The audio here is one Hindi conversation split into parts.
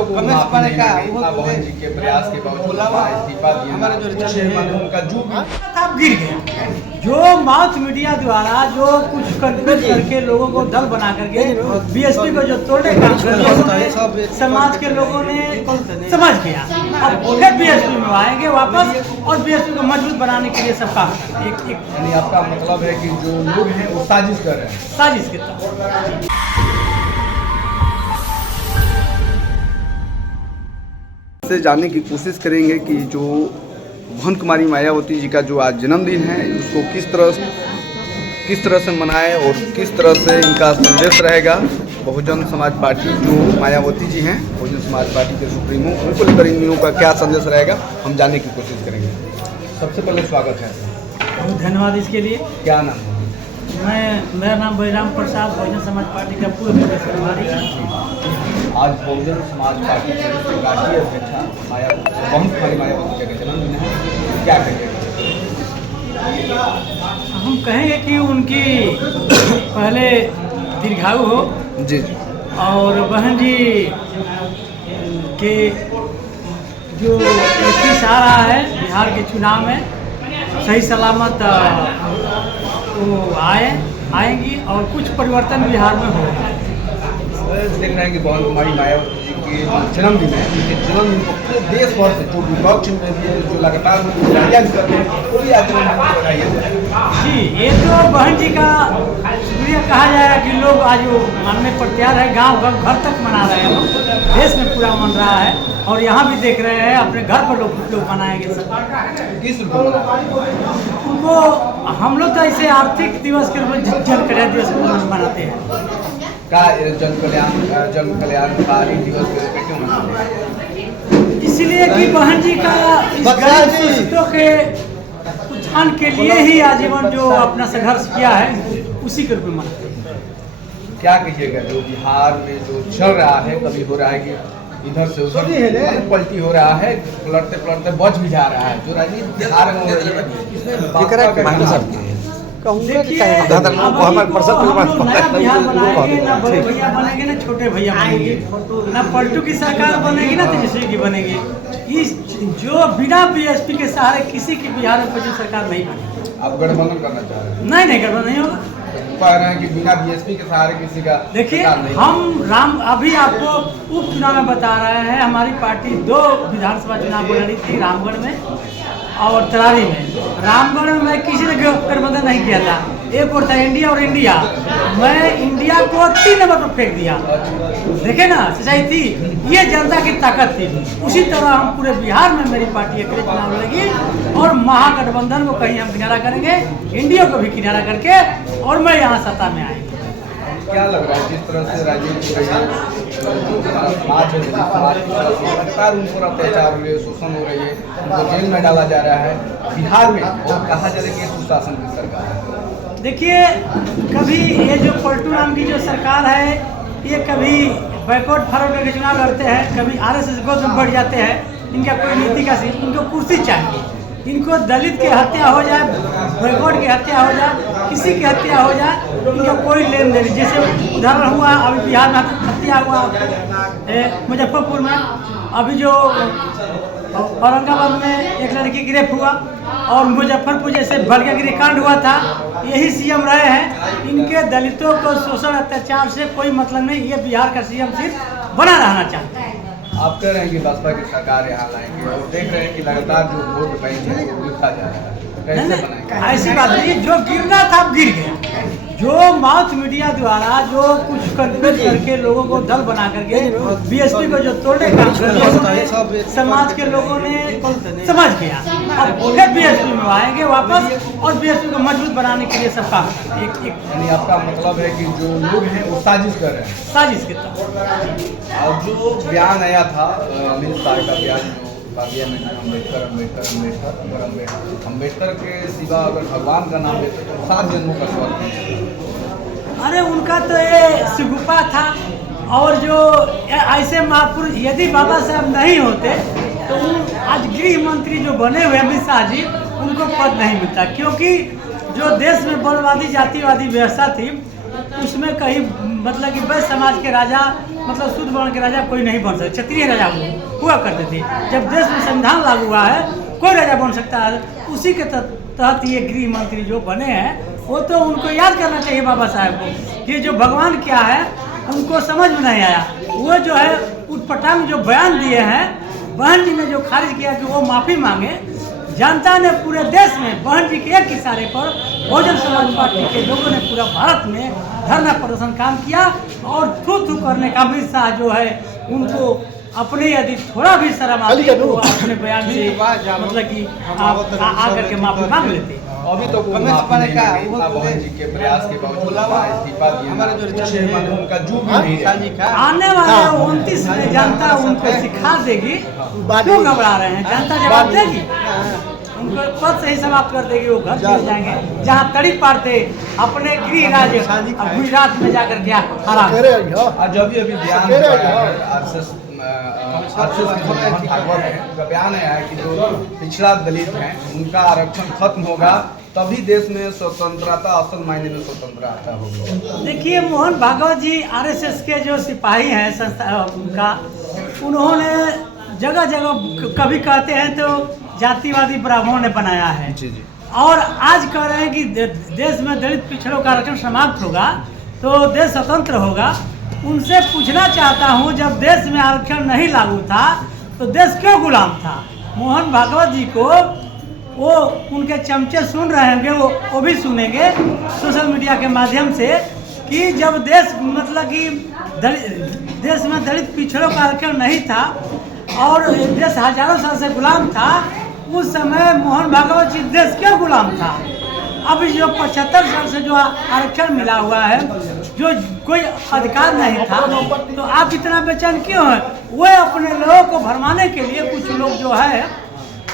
तो वो माफी नहीं मांगी, मोहन जी के प्रयास के बावजूद इस्तीफा दिया, हमारे जो उनका जो आप गिर गया। जो माउथ मीडिया द्वारा जो कुछ कन्फ्यूज करके लोगों को दल बना करके बीएसपी को जो तोड़ने का समाज के लोगों ने समझ गया, अब फिर बीएसपी में आएंगे वापस और बीएसपी को मजबूत बनाने के लिए सब काम एक यानी आपका मतलब है कि जो लोग हैं वो साजिश कर रहे हैं, साजिश के तहत। से जानने की कोशिश करेंगे कि जो मोहन कुमारी मायावती जी का जो आज जन्मदिन है उसको किस तरह से मनाएं और किस तरह से इनका संदेश रहेगा। बहुजन समाज पार्टी जो मायावती जी हैं, बहुजन समाज पार्टी के सुप्रीमो, उनको लेकर इन दिनों का क्या संदेश रहेगा हम जानने की कोशिश करेंगे। सबसे पहले स्वागत है। बहुत धन्यवाद इसके लिए। क्या नाम है? मेरा नाम बलराम प्रसाद, बहुजन समाज पार्टी का पूर्व प्रदेश प्रभारी। आज बहुजन समाज पार्टी के राष्ट्रीय अध्यक्षा मोहन कुमारी मायावती का जन्मदिन है, क्या कहिएगा? हम कहेंगे कि उनकी पहले दीर्घायु हो जी और बहन जी के जो इक्कीस आ रहा है बिहार के चुनाव में सही सलामत वो आएंगी और कुछ परिवर्तन बिहार में होगा। देख रहे हैं कि मोहन कुमारी मायावती जी के जन्मदिन है, उनके जन्मदिन को पूरे देश भर से जो विपक्ष में भी जो लगातार तैयारी कर रहे हैं पूरी आज जी, ये तो बहन जी का शुक्रिया कहा जाएगा कि लोग आज वो मानने पर तैयार है। गांव घर तक मना रहे हैं लोग, देश में पूरा मन रहा है और यहाँ भी देख रहे हैं अपने घर पर लोग मनाएंगे सब। किस रूप में उनको हम लोग तो ऐसे आर्थिक दिवस के रूप में जन कल्याण दिवस मनाते हैं का जन कल्याणकारी दिवस क्यों मनाते हैं? इसलिए कि बहन जी का इस गरीब शोषितों के उत्थान के लिए ही आजीवन जो अपना संघर्ष किया है उसी के रूप में मनाते हैं। क्या कहिएगा जो बिहार में जो चल रहा है, कभी हो रहा है कि इधर से उधर पलटी हो रहा है, पलटते बच भी जा रहा है, जो राजनीति बिहार में हो रही है देखिए, अब नया बिहार बनाएंगे ना बड़े भैया बनेंगे ना छोटे भैया बनेंगे, ना पलटू की सरकार बनेगी ना तेजस्वी की बनेगी। इस जो बिना बीएसपी के सहारे किसी की बिहार में कोई सरकार नहीं बनेगी। आप गठबंधन करना चाह रहे हैं? नहीं गठबंधन नहीं होगा। कह रहे हैं कि बिना बीएसपी के सहारे किसी का देखिए, हम अभी आपको उपचुनाव में बता रहे हैं, हमारी पार्टी 2 विधानसभा चुनाव लड़ी थी, रामगढ़ में और तरारी में। रामगढ़ में मैं किसी ने गठबंधन नहीं किया था, एक और था इंडिया और इंडिया, मैं इंडिया को 3 नंबर पर फेंक दिया। देखे ना, सच्चाई थी, ये जनता की ताकत थी। उसी तरह हम पूरे बिहार में मेरी पार्टी अकेले चुनाव लड़ेगी और महागठबंधन को कहीं हम किनारा करेंगे, इंडिया को भी किनारा करके, और मैं यहाँ सत्ता में आएंगे। क्या लग रहा है जिस तरह से राजनीति लगातार उन पर अत्याचार हो रहे, शोषण हो रही है, उनको जेल में डाला जा रहा है बिहार में, और कहा जा रहा है कि सुशासन की सरकार है? देखिए, कभी ये जो पलटू नाम की जो सरकार है, ये कभी बैकवर्ड फॉरवर्ड के चुनाव लड़ते हैं, कभी आरएसएस गोद में बढ़ जाते हैं। इनका कोई नीति का इनको कुर्सी चाहिए, इनको दलित की हत्या हो जाए, बैकवर्ड की हत्या हो जाए, किसी की हत्या हो जाए, इनका कोई लेन देन। जैसे उदाहरण हुआ अभी बिहार में हत्या हुआ मुजफ्फरपुर में, अभी जो औरंगाबाद में एक लड़की की रेप हुआ, और मुजफ्फरपुर जैसे बलगागिरी कांड हुआ था, यही सीएम रहे हैं। इनके दलितों को शोषण अत्याचार से कोई मतलब नहीं, ये बिहार का सीएम सिर्फ बना रहना चाहते हैं। आप कह रहे हैं कि भाजपा की सरकार यहाँ लाएंगे और देख रहे हैं कि लगातार जो वोट बैंक है वो लिखा जा रहा है, कैसे बनाएंगे? ऐसी बात नहीं, जो गिरना था गिर गया। जो माउथ मीडिया द्वारा जो कुछ कन्फ्यूज करके लोगों को दल बना करके बीएसपी को जो तोड़ने का समाज के लोगों ने समझ गया, अब फिर बीएसपी में आएंगे वापस और बीएसपी को मजबूत बनाने के लिए सब काम यानी आपका मतलब है कि जो लोग हैं वो साजिश कर रहे हैं, साजिश के तहत। और जो बयान आया था अमित शाह का बयान, पार्लियामेंट में अम्बेडकर के सिवा अगर भगवान का नाम लेते तो 7 जन्मों का स्वर्ग है। अरे उनका तो ये सिगुपा था, और जो ऐसे महापुरुष यदि बाबा साहब नहीं होते तो आज गृह मंत्री जो बने हुए अमित शाह जी, उनको पद नहीं मिलता, क्योंकि जो देश में वर्णवादी जातिवादी व्यवस्था थी उसमें कहीं मतलब कि वैश्य समाज के राजा मतलब शुद्ध वर्ण के राजा कोई नहीं बन सकता, क्षत्रिय राजा हुआ करते थे। जब देश में संविधान लागू हुआ है कोई राजा बन सकता है। उसी के तहत ये गृह मंत्री जो बने हैं वो तो उनको याद करना चाहिए बाबा साहब को, ये जो भगवान क्या है उनको समझ में नहीं आया। वो जो है उटपटांग जो बयान दिए हैं, बहन जी ने जो खारिज किया कि वो माफ़ी मांगे, जनता ने पूरे देश में बहन जी के एक इशारे पर बहुजन समाज पार्टी के लोगों ने पूरा भारत में धरना प्रदर्शन काम किया। और थू थू करने का अमित शाह जो है उनको अपने यदि थोड़ा भी शर्म आती तो अपने बयान से मतलब कि आकर के माफी मांग लेते। अभी तो बहन जी के प्रयास के बावजूद इस्तीफा दिया, उनका जो भी आने वाले 29 में जनता उनको सिखा देगी। क्यों घबरा रहे हैं, जनता जवाब देगी, उनको पद से ही समाप्त कर देगी। वो घर चले जाएंगे जहाँ तड़ी पारते अपने गृह राज्य गुजरात में जाकर के हरा। जब भी अभी बयान का बयान आया है कि जो पिछड़ा दलित हैं उनका आरक्षण खत्म होगा तभी देश में स्वतंत्रता असल मायने में स्वतंत्रता होगा। देखिए मोहन भागवत जी आरएसएस के जो सिपाही हैं संस्था उनका, उन्होंने जगह जगह कभी कहते हैं तो जातिवादी ब्राह्मणों ने बनाया है जी जी, और आज कह रहे हैं कि देश में दलित पिछड़ों का आरक्षण समाप्त होगा तो देश स्वतंत्र होगा। उनसे पूछना चाहता हूं, जब देश में आरक्षण नहीं लागू था तो देश क्यों गुलाम था? मोहन भागवत जी को वो उनके चमचे सुन रहे होंगे, वो भी सुनेंगे सोशल मीडिया के माध्यम से कि जब देश मतलब कि देश में दलित पिछड़ों का आरक्षण नहीं था और देश हजारों साल से गुलाम था, उस समय मोहन भागवत जी देश क्यों गुलाम था? अब जो 75 साल से जो आरक्षण मिला हुआ है, जो कोई अधिकार नहीं था, तो आप इतना बेचैन क्यों हैं? वो अपने लोगों को भरमाने के लिए कुछ लोग जो है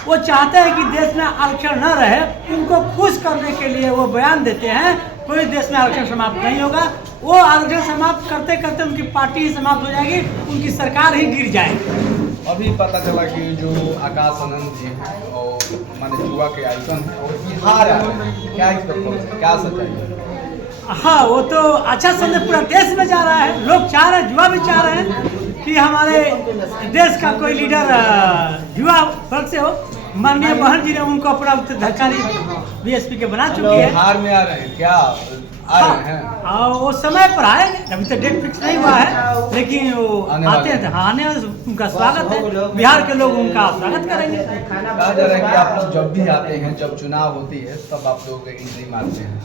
वो चाहते हैं कि देश में आरक्षण न रहे, उनको खुश करने के लिए वो बयान देते हैं कोई देश में आरक्षण समाप्त नहीं होगा। वो आरक्षण समाप्त करते करते उनकी पार्टी ही समाप्त हो जाएगी, उनकी सरकार ही गिर जाएगी। अभी पता चला कि जो आकाश आनंद जी हैं और माने युवा के आइकन हैं और बिहार आ रहे हैं, क्या इस पर क्या सच्चाई है? हाँ, वो तो अच्छा संदेश पूरा देश में जा रहा है। लोग चाह रहे हैं, युवा भी चाह रहे हैं कि हमारे देश का कोई लीडर युवा वर्ग से हो। माननीय बहन जी ने उनको अपना अधिकारी बीएसपी के बना चुकी है। बिहार में आ रहे हैं क्या? आ रहे हैं और वो समय पर आएंगे, अभी तो डेट फिक्स नहीं हुआ है, लेकिन वो आते हैं। हाँ, आने वाले उनका स्वागत है, बिहार के लोग उनका स्वागत करेंगे। कहा जा रहा है कि आप लोग जब भी आते हैं, जब चुनाव होती है तब आप लोग एंट्री मारते हैं।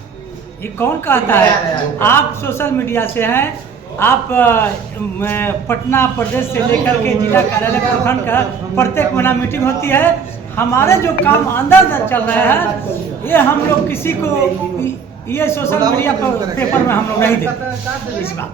ये कौन कहता है? आप सोशल मीडिया से हैं, आप पटना प्रदेश से लेकर के जिला कार्यालय प्रखंड का प्रत्येक महीना मीटिंग होती है। हमारे जो काम अंदर चल रहे हैं ये हम लोग किसी को ये सोशल मीडिया पर पेपर में हम लोग नहीं देते इस बात।